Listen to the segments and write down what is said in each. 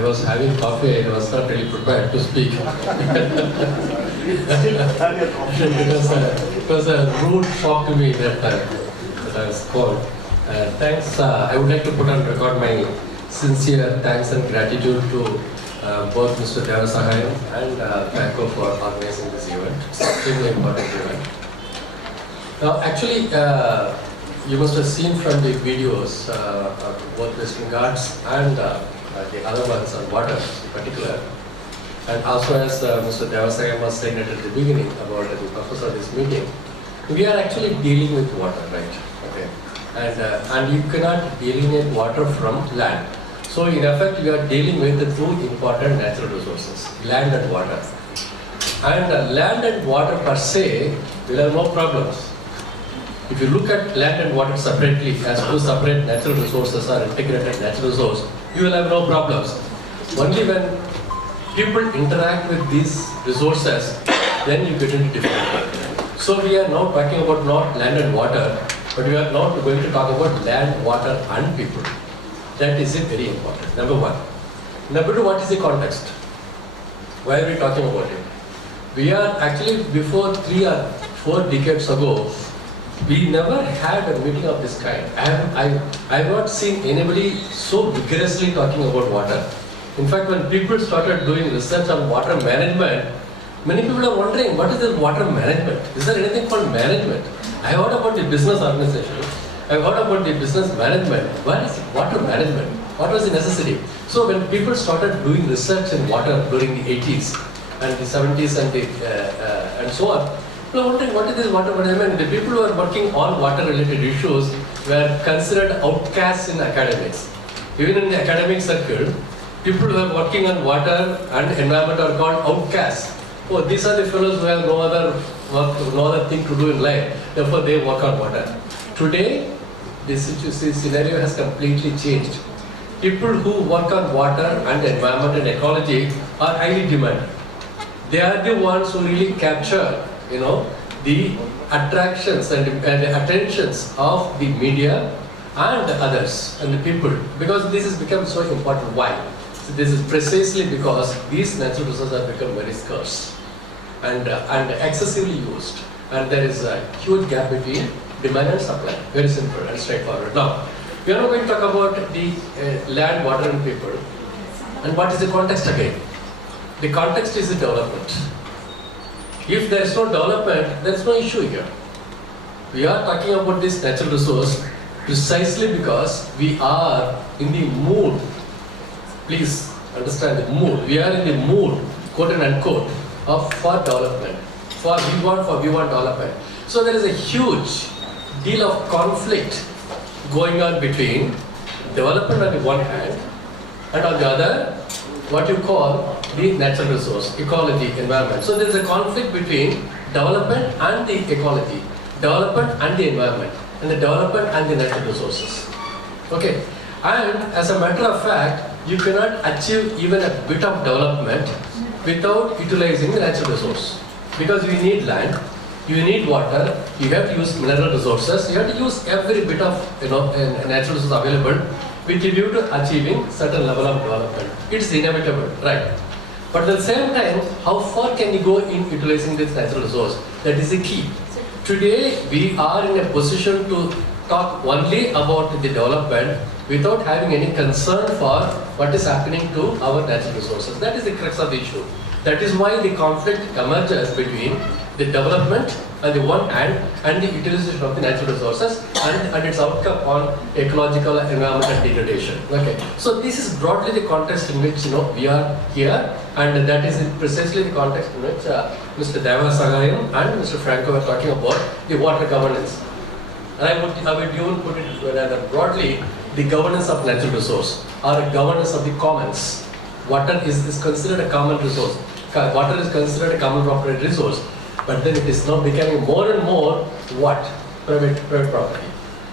I was having coffee, I was not really prepared to speak. It was a rude shock to me that I was called. Thanks, I would like to put on record my sincere thanks and gratitude to both Mr. Devasahayam and Franco for organizing this event. It's an extremely important event. Now, actually, you must have seen from the videos, both Western Ghats and the other ones on water in particular. And also as Mr. Devasahayam was saying at the beginning about the purpose of this meeting, we are actually dealing with water, right? Okay. And you cannot delineate water from land. So in effect, we are dealing with the two important natural resources, land and water. And land and water per se will have no problems. If you look at land and water separately as two separate natural resources or integrated natural resource, you will have no problems. Only when people interact with these resources, then you get into different. So we are now talking about not land and water, but we are now going to talk about land, water and people. That is very important, number one. Number two, what is the context? Why are we talking about it? We are actually, before 3 or 4 decades ago, we never had a meeting of this kind. I have not seen anybody so vigorously talking about water. In fact, when people started doing research on water management, many people are wondering, what is this water management? Is there anything called management? I heard about the business organization. I heard about the business management. What is water management? What was the necessity? So when people started doing research in water during the 80s and the 70s and so on, people are wondering, what is this water management? The people who are working on water-related issues were considered outcasts in academics. Even in the academic circle, people who are working on water and environment are called outcasts. Oh, these are the fellows who have no other work, no other thing to do in life. Therefore, they work on water. Today, this scenario has completely changed. People who work on water and environment and ecology are highly demanded. They are the ones who really capture, the attractions and the attentions of the media and the others and the people, because this has become so important. Why? So this is precisely because these natural resources have become very scarce and excessively used, and there is a huge gap between demand and supply. Very simple and straightforward. Now, we are now going to talk about the land, water and people. And what is the context again? The context is the development. If there is no development, there is no issue here. We are talking about this natural resource precisely because we are in the mood. Please understand the mood. We are in the mood, quote and unquote, for development. We want development. So there is a huge deal of conflict going on between development on the one hand and on the other, what you call the natural resource, ecology, environment. So there is a conflict between development and the ecology, development and the environment, and the development and the natural resources. Okay, and as a matter of fact, you cannot achieve even a bit of development without utilizing the natural resource, because you need land, you need water, you have to use mineral resources, you have to use every bit of natural resource available with a view to achieving certain level of development. It's inevitable, right? But at the same time, how far can you go in utilizing this natural resource? That is the key. Today, we are in a position to talk only about the development without having any concern for what is happening to our natural resources. That is the crux of the issue. That is why the conflict emerges between the development on the one hand and the utilization of the natural resources and its outcome on ecological and environmental degradation. Okay, so this is broadly the context in which we are here, and that is precisely the context in which Mr. Devasahayam and Mr. Franco were talking about the water governance. And I would even put it rather broadly, the governance of natural resource or a governance of the commons. Water is considered a common resource. Water is considered a common property resource, but then it is now becoming more and more what? Private property.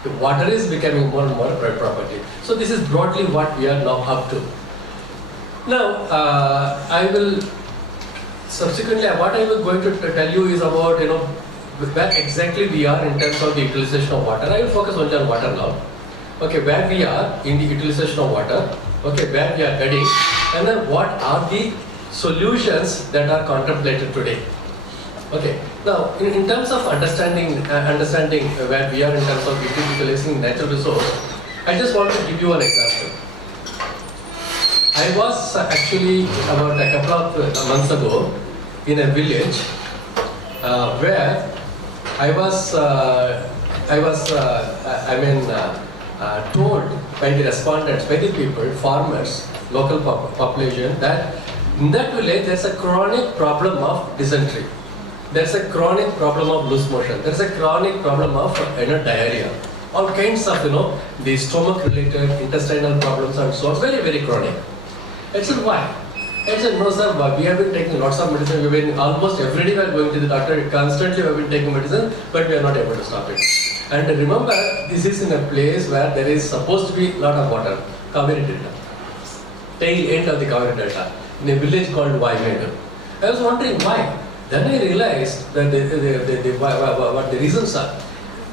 The water is becoming more and more private property. So this is broadly what we are now up to. Now, I will subsequently, what I was going to tell you is about, where exactly we are in terms of the utilization of water. I will focus only on water now. Okay, where we are in the utilization of water, okay, where we are heading, and then what are the solutions that are contemplated today. Okay. Now, in terms of understanding where we are in terms of utilizing natural resource, I just want to give you an example. I was actually about a couple of months ago in a village where I was told by the respondents, by the people, farmers, local population, that in that village there's a chronic problem of dysentery. There's a chronic problem of loose motion. There's a chronic problem of diarrhea. All kinds of the stomach-related intestinal problems and so on. Very, very chronic. I said, why? I said, no sir, we have been taking lots of medicine. We've been almost every day we are going to the doctor. Constantly we have been taking medicine, but we are not able to stop it. And remember, this is in a place where there is supposed to be a lot of water. Kaveri Delta. Tail end of the Kaveri Delta. In a village called Nadu. I was wondering why. Then I realized that what the reasons are.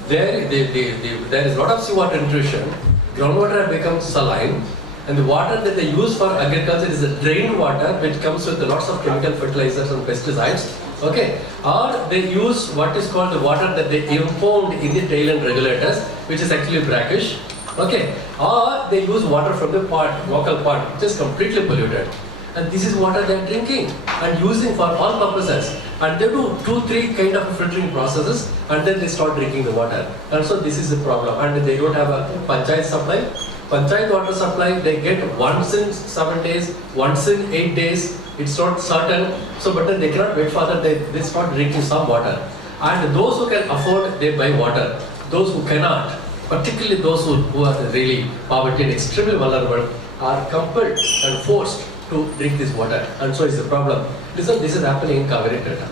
There is a lot of seawater intrusion, groundwater has become saline, and the water that they use for agriculture is a drained water which comes with lots of chemical fertilizers and pesticides. Okay, or they use what is called the water that they impound in the tail end regulators, which is actually brackish. Okay, or they use water from the local pond, which is completely polluted. And this is water they are drinking and using for all purposes. And they do 2-3 kind of filtering processes, and then they start drinking the water. And so this is the problem. And they don't have a panchayat supply. Panchayat water supply, they get once in 7 days, once in 8 days. It's not certain. So, but then they cannot wait for that. They start drinking some water. And those who can afford, they buy water. Those who cannot, particularly those who are really poverty and extremely vulnerable, are compelled and forced to drink this water, and so is the problem. Listen, this is happening in Kaveri Delta.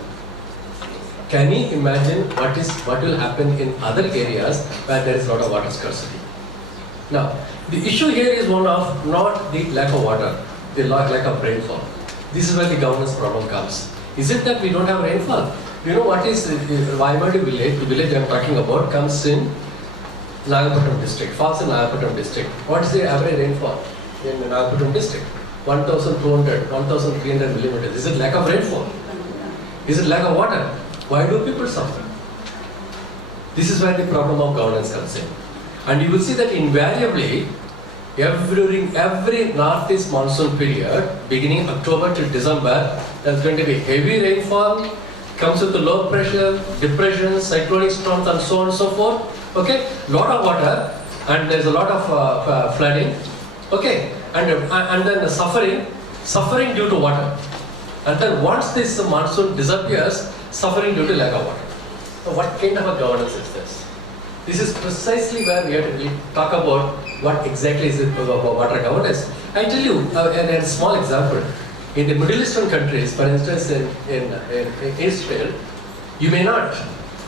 Can you imagine what will happen in other areas where there is a lot of water scarcity? Now, the issue here is one of not the lack of water, the lack of rainfall. This is where the governance problem comes. Is it that we don't have rainfall? You know what is Vayamadu village? The village I am talking about comes in Nagapattinam district, falls in Nagapattinam district. What is the average rainfall in Nagapattinam district? 1,200, 1,300 millimeters. Is it lack of rainfall? Is it lack of water? Why do people suffer? This is where the problem of governance comes in. And you will see that invariably, during every northeast monsoon period, beginning October to December, there's going to be heavy rainfall, comes with the low pressure, depression, cyclonic storms, and so on and so forth. Okay, lot of water, and there's a lot of flooding. Okay. And then suffering due to water. And then once this monsoon disappears, suffering due to lack of water. So what kind of a governance is this? This is precisely where we have to talk about what exactly is it about water governance. I tell you a small example. In the Middle Eastern countries, for instance in Israel, you may not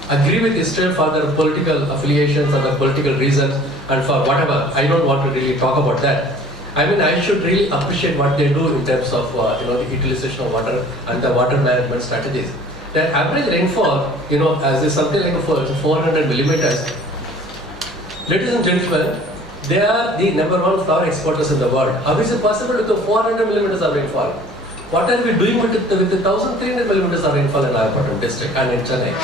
agree with Israel for their political affiliations or their political reasons and for whatever. I don't want to really talk about that. I mean, I should really appreciate what they do in terms of the utilization of water and the water management strategies. The average rainfall, as is something like 400 millimeters. Ladies and gentlemen, they are the #1 flower exporters in the world. How is it possible with the 400 millimeters of rainfall? What are we doing with the 1,300 millimeters of rainfall in Nagapattinam district and in Chennai?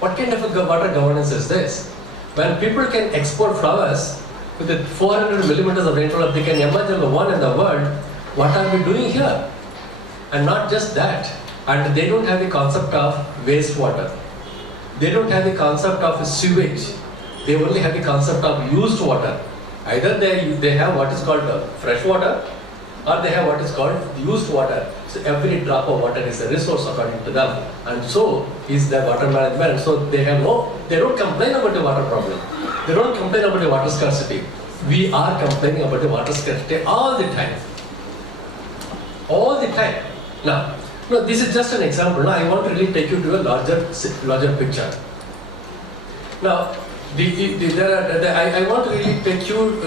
What kind of a water governance is this? When people can export flowers, with the 400 millimeters of rainfall, they can emerge number 1 in the world. What are we doing here? And not just that. And they don't have the concept of wastewater. They don't have the concept of sewage. They only have the concept of used water. Either they have what is called fresh water, or they have what is called used water. So every drop of water is a resource according to them. And so is the water management. So they don't complain about the water problem. They don't complain about the water scarcity. We are complaining about the water scarcity all the time. All the time. Now, this is just an example. Now, I want to really take you to a larger picture. Now, I want to really take you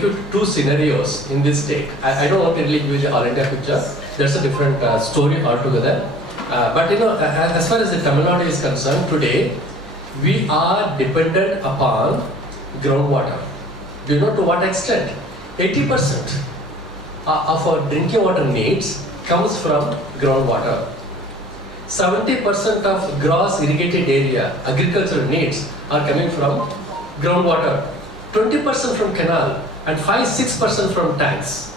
to 2 scenarios in this state. I don't want to really give you the all India picture. That's a different story altogether. But as far as the Tamil Nadu is concerned, today we are dependent upon groundwater. Do you know to what extent? 80%. of our drinking water needs comes from groundwater. 70% of gross irrigated area agricultural needs are coming from groundwater, 20% from canal, and 5-6% from tanks.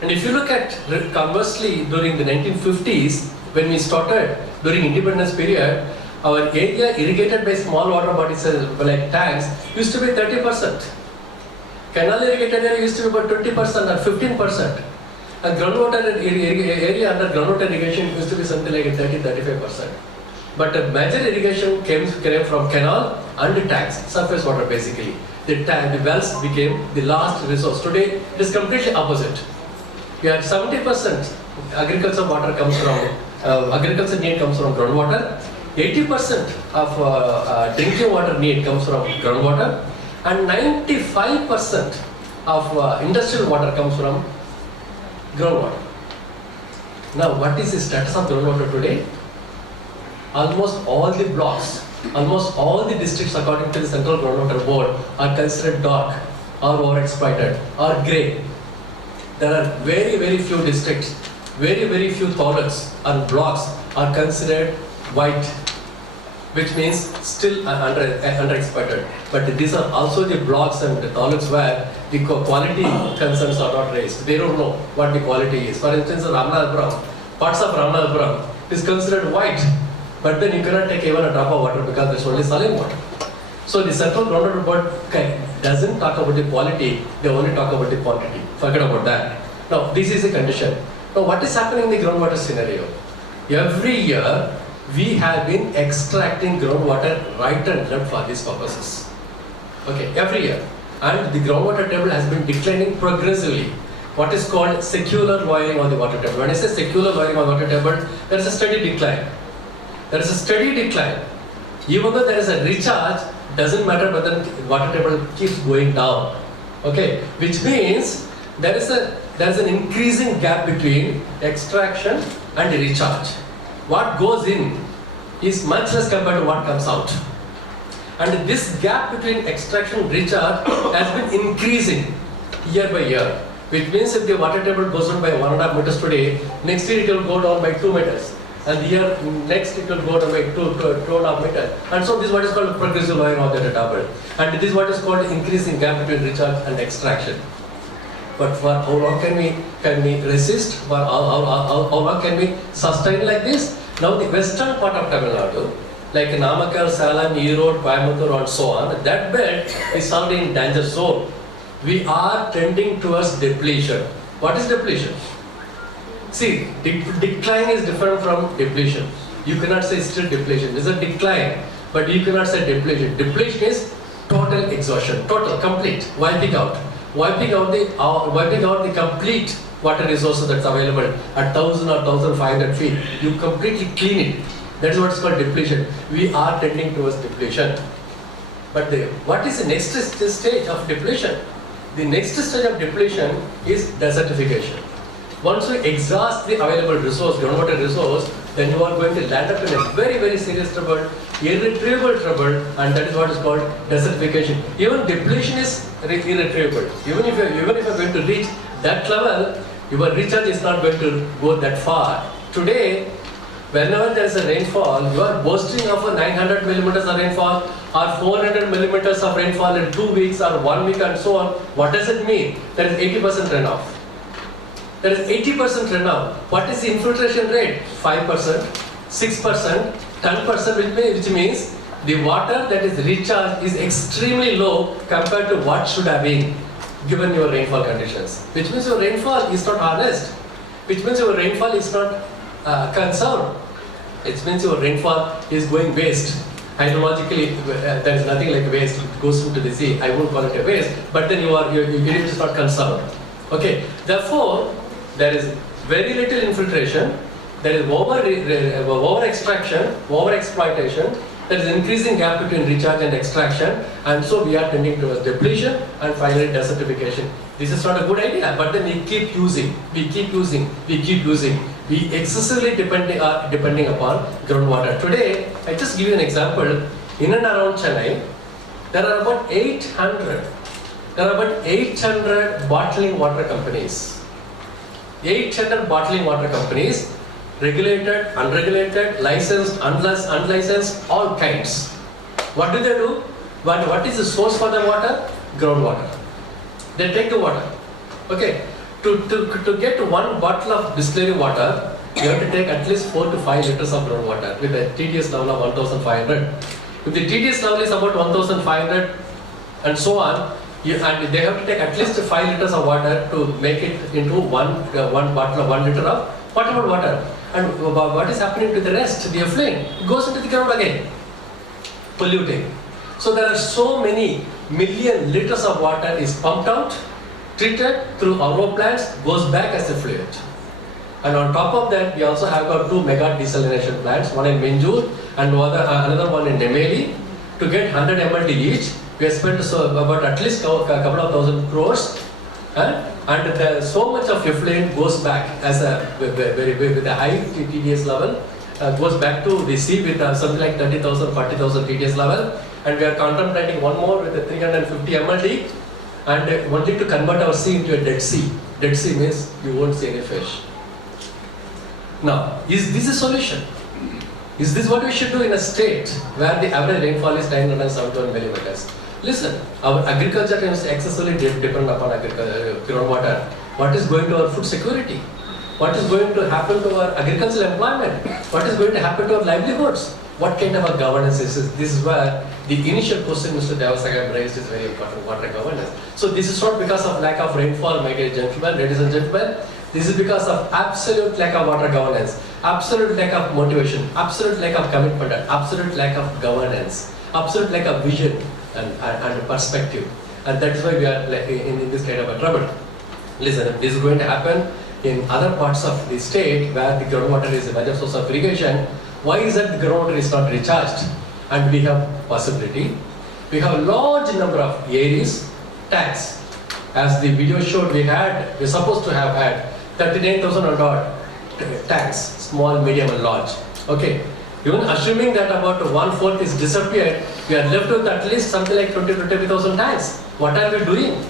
And if you look at conversely during the 1950s, when we started during independence period, our area irrigated by small water bodies like tanks used to be 30%. Canal irrigated area used to be about 20% or 15%. And groundwater area under groundwater irrigation used to be something like 30-35%. But a major irrigation came from canal and tanks, surface water basically. The wells became the last resource. Today it is completely opposite. We have 70% agriculture water comes from agriculture need comes from groundwater. 80% of drinking water need comes from groundwater, and 95% of industrial water comes from groundwater. Now, what is the status of groundwater today? Almost all the blocks, almost all the districts according to the Central Groundwater Board are considered dark or overexploited or grey. There are very few districts, very few toilets and blocks are considered white, which means still underexploited. But these are also the blocks and the toilets where the quality concerns are not raised. They don't know what the quality is. For instance, Ramanathapuram, parts of Ramanathapuram is considered white, but then you cannot take even a drop of water because there's only saline water. So the Central Groundwater Board doesn't talk about the quality, they only talk about the quantity. Forget about that. Now, this is the condition. Now, what is happening in the groundwater scenario? Every year, we have been extracting groundwater right and left for these purposes. Okay, every year. And the groundwater table has been declining progressively. What is called secular lowering on the water table. When I say secular lowering on the water table, there is a steady decline. There is a steady decline. Even though there is a recharge, doesn't matter whether the water table keeps going down. Okay, which means there is an increasing gap between extraction and recharge. What goes in is much less compared to what comes out. And this gap between extraction and recharge has been increasing year by year. Which means if the water table goes down by 1.5 meters today, next year it will go down by 2 meters. And the year next it will go down by 2.5 meters. And so this is what is called progressive lowering of the table. And this is what is called increasing gap between recharge and extraction. But for how long can we resist? For how long can we sustain like this? Now the western part of Tamil Nadu, like Namakkal, Salem, Erode, Coimbatore and so on, that belt is already in danger zone. We are tending towards depletion. What is depletion? See, decline is different from depletion. You cannot say still depletion. It's a decline, but you cannot say depletion. Depletion is total exhaustion, total, complete, wiping out the complete water resources that's available at 1,000 or 1,500 feet. You completely clean it. That is what is called depletion. We are tending towards depletion. But what is the next stage of depletion? The next stage of depletion is desertification. Once you exhaust the available resource, groundwater resource, then you are going to land up in a very serious trouble, irretrievable trouble, and that is what is called desertification. Even depletion is irretrievable. Even if you are going to reach that level, your recharge is not going to go that far. Today, whenever there is a rainfall, you are boasting of a 900 millimeters of rainfall or 400 millimeters of rainfall in 2 weeks or 1 week and so on. What does it mean? There is 80% runoff. There is 80% runoff. What is the infiltration rate? 5%, 6%, 10%, which means the water that is recharged is extremely low compared to what should have been given your rainfall conditions. Which means your rainfall is not harnessed. Which means your rainfall is not conserved. It means your rainfall is going waste. Hydrologically, there is nothing like waste. It goes into the sea. I won't call it a waste, but then your unit is not conserved. Okay. Therefore, there is very little infiltration. There is over extraction, over exploitation. There is increasing gap between recharge and extraction, and so we are tending towards depletion and finally desertification. This is not a good idea, but then we keep using. We excessively depending upon groundwater. Today, I just give you an example. In and around Chennai, there are about 800 bottling water companies. 800 bottling water companies, regulated, unregulated, licensed, unlicensed, all kinds. What do? What is the source for the water? Groundwater. They take the water. Okay. To get one bottle of distillery water, you have to take at least 4 to 5 liters of groundwater with a TDS level of 1500. If the TDS level is about 1500 and so on, and they have to take at least 5 liters of water to make it into one bottle of 1 liter of potable water. And what is happening to the rest? The effluent, it goes into the ground again, polluting. So there are so many million liters of water is pumped out, treated through RO plants, goes back as effluent. And on top of that, we also have got 2 mega desalination plants, one in Minjur and another one in Nemeli. To get 100 mld each, we have spent about at least a couple of thousand crores. And so much of effluent goes back as with a high TDS level, goes back to the sea with something like 30,000, 40,000 TDS level. And we are contemplating one more with a 350 mld, and wanting to convert our sea into a dead sea. Dead sea means you won't see any fish. Now, is this a solution? Is this what we should do in a state where the average rainfall is 971 millimeters? Listen, our agriculture is excessively dependent upon groundwater. What is going to our food security? What is going to happen to our agricultural employment? What is going to happen to our livelihoods? What kind of a governance is this? This is where the initial question Mr. Devasagam raised is very important, water governance. So this is not because of lack of rainfall, my dear gentlemen, ladies and gentlemen. This is because of absolute lack of water governance, absolute lack of motivation, absolute lack of commitment, absolute lack of governance, absolute lack of vision and perspective. And that is why we are in this kind of a trouble. Listen, this is going to happen in other parts of the state where the groundwater is a major source of irrigation. Why is that the groundwater is not recharged? And we have possibility. We have a large number of areas, tanks. As the video showed, we're supposed to have had 39,000 odd tanks, small, medium and large. Okay. Even assuming that about 1/4 is disappeared, we are left with at least something like 20,000 tanks. What are we doing?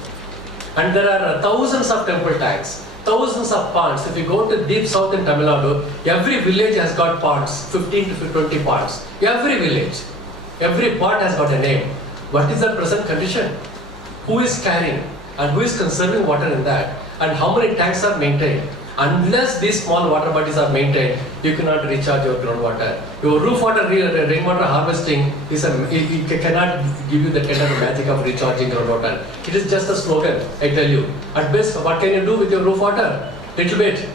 And there are thousands of temple tanks, thousands of ponds. If you go to deep south in Tamil Nadu, every village has got ponds, 15 to 20 ponds. Every village, every pond has got a name. What is the present condition? Who is carrying and who is conserving water in that? And how many tanks are maintained? Unless these small water bodies are maintained, you cannot recharge your groundwater. Your roof water, rainwater harvesting it cannot give you the kind of magic of recharging groundwater. It is just a slogan, I tell you. At best, what can you do with your roof water? Little bit.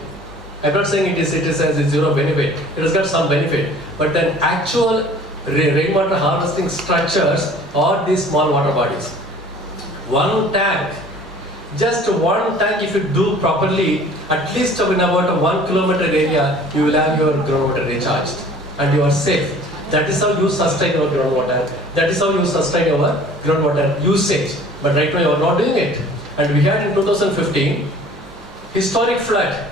I'm not saying it is as zero benefit. It has got some benefit. But then actual rainwater harvesting structures are these small water bodies. One tank. Just one tank, if you do properly, at least in about a 1 kilometer area, you will have your groundwater recharged and you are safe. That is how you sustain your groundwater. That is how you sustain your groundwater usage. But right now you are not doing it. And we had in 2015, historic flood.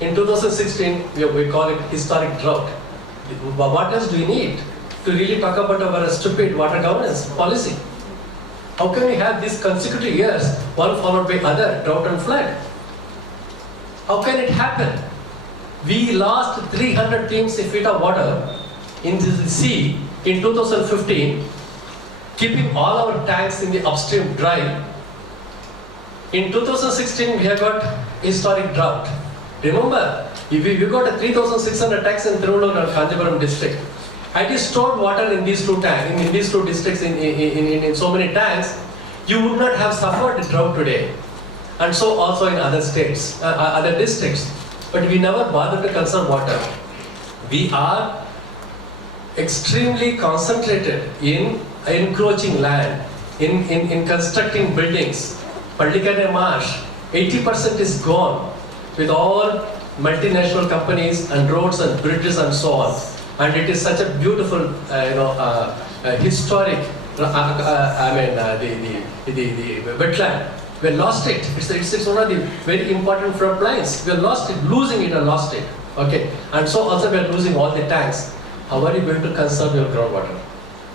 In 2016, we call it historic drought. What else do we need to really talk about our stupid water governance policy? How can we have these consecutive years, one followed by other, drought and flood? How can it happen? We lost 300 feet of water in the sea in 2015, keeping all our tanks in the upstream dry. In 2016, we have got historic drought. Remember, we got 3,600 tanks in Tiruvallur and Kanjipuram district. Had you stored water in these two tanks, in these two districts, in so many tanks, you would not have suffered drought today. And so also in other states, other districts. But we never bothered to conserve water. We are extremely concentrated in encroaching land, in constructing buildings. Pallikane Marsh, 80% is gone with all multinational companies and roads and bridges and so on. And it is such a beautiful, historic, the wetland. We lost it. It's one of the very important front lines. We lost it, losing it and lost it. Okay. And so also we are losing all the tanks. How are you going to conserve your groundwater?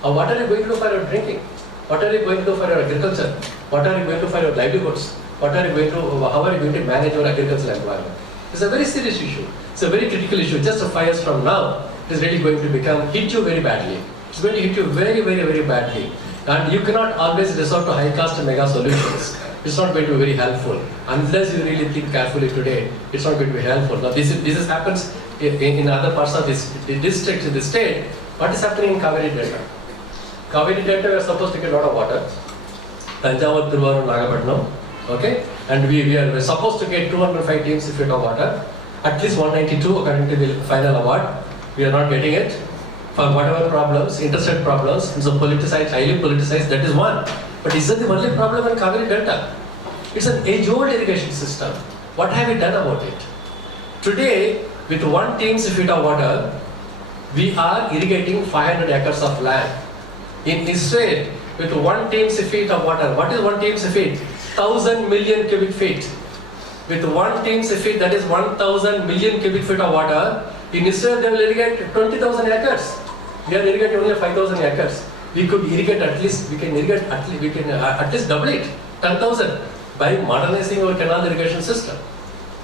Or what are you going to do for your drinking? What are you going to do for your agriculture? What are you going to do for your livelihoods? What are you going to, how are you going to manage your agricultural environment? It's a very serious issue. It's a very critical issue. Just 5 years from now, it is really going to hit you very badly. It's going to hit you very, very, very badly. And you cannot always resort to high cost and mega solutions. It's not going to be very helpful. Unless you really think carefully today, it's not going to be helpful. Now this happens in other parts of this district, in the state. What is happening in Kaveri Delta? Kaveri Delta, we are supposed to get a lot of water. Tanjavur, Thiruvarur, Nagapattinam. Okay? And we are supposed to get 205 teams if we have water. At least 192 according to the final award. We are not getting it. For whatever problems, interstate problems, so politicized, highly politicized, that is one. But is that the only problem in Kaveri Delta? It's an age-old irrigation system. What have we done about it? Today, with 1 team's feet of water, we are irrigating 500 acres of land. In Israel, with 1 team's feet of water, what is 1 team's feet? 1,000 million cubic feet. With 1 team's feet, that is 1,000 million cubic feet of water. In Israel, they will irrigate 20,000 acres. We are irrigating only 5,000 acres. We could irrigate at least, we can at least double it, 10,000, by modernizing our canal irrigation system.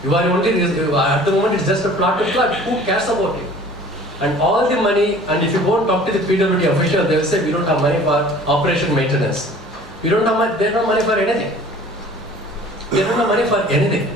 You are only, at the moment it's just a plot to plot. Who cares about it? And all the money, and if you go and talk to the PWD official, they will say we don't have money for operation maintenance. We don't have money, they don't have money for anything. They don't have money for anything.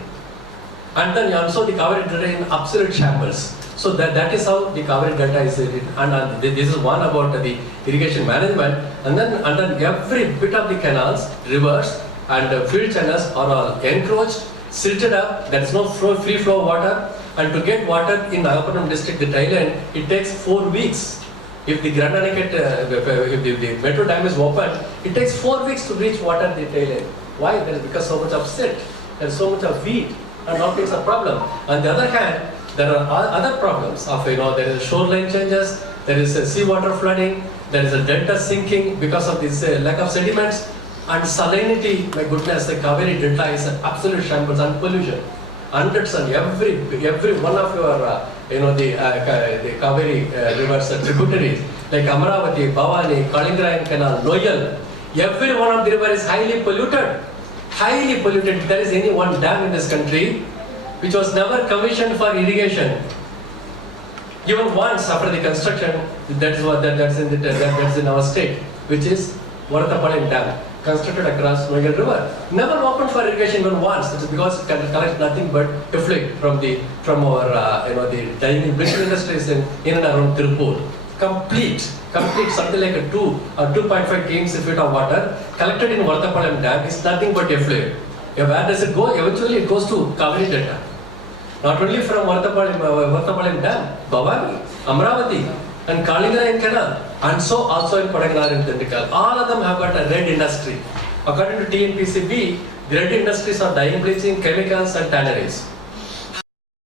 And then also the Kaveri Delta in absolute shambles. So that is how the Kaveri Delta is, and this is one about the irrigation management. And then every bit of the canals, rivers and field channels are all encroached, silted up, there is no free flow of water. And to get water in Nagapattinam district, the Thailand, it takes 4 weeks. If the Grand Aniket, if the metro dam is open, it takes 4 weeks to reach water in the Thailand. Why? That is because so much of silt, there is so much of weed, and all things are problem. On the other hand, there are other problems of, there is shoreline changes, there is seawater flooding, there is a delta sinking because of this lack of sediments, and salinity. My goodness, the Kaveri Delta is an absolute shambles and pollution. Hundreds and every one of your, the Kaveri rivers and tributaries, like Amravati, Bhavani, Kalingarayan Canal, Noyal, every one of the river is highly polluted. Highly polluted. If there is any one dam in this country which was never commissioned for irrigation, even once after the construction, that's in our state, which is Varathapalayam Dam, constructed across Noyal River. Never opened for irrigation even once. It's because it can collect nothing but effluent from our the dyeing bushing industries in and around Tirupur. Complete, something like a 2 or 2.5 teams feet of water collected in Varathapalayam Dam is nothing but effluent. Where does it go? Eventually it goes to Kaveri Delta. Not only from Varathapalayam Dam, Bhavani, Amravati, and Kalingarayan Canal, and so also in Kodaikanal and Tendikal. All of them have got a red industry. According to TNPCB, the red industries are dyeing, bleaching, chemicals and tanneries.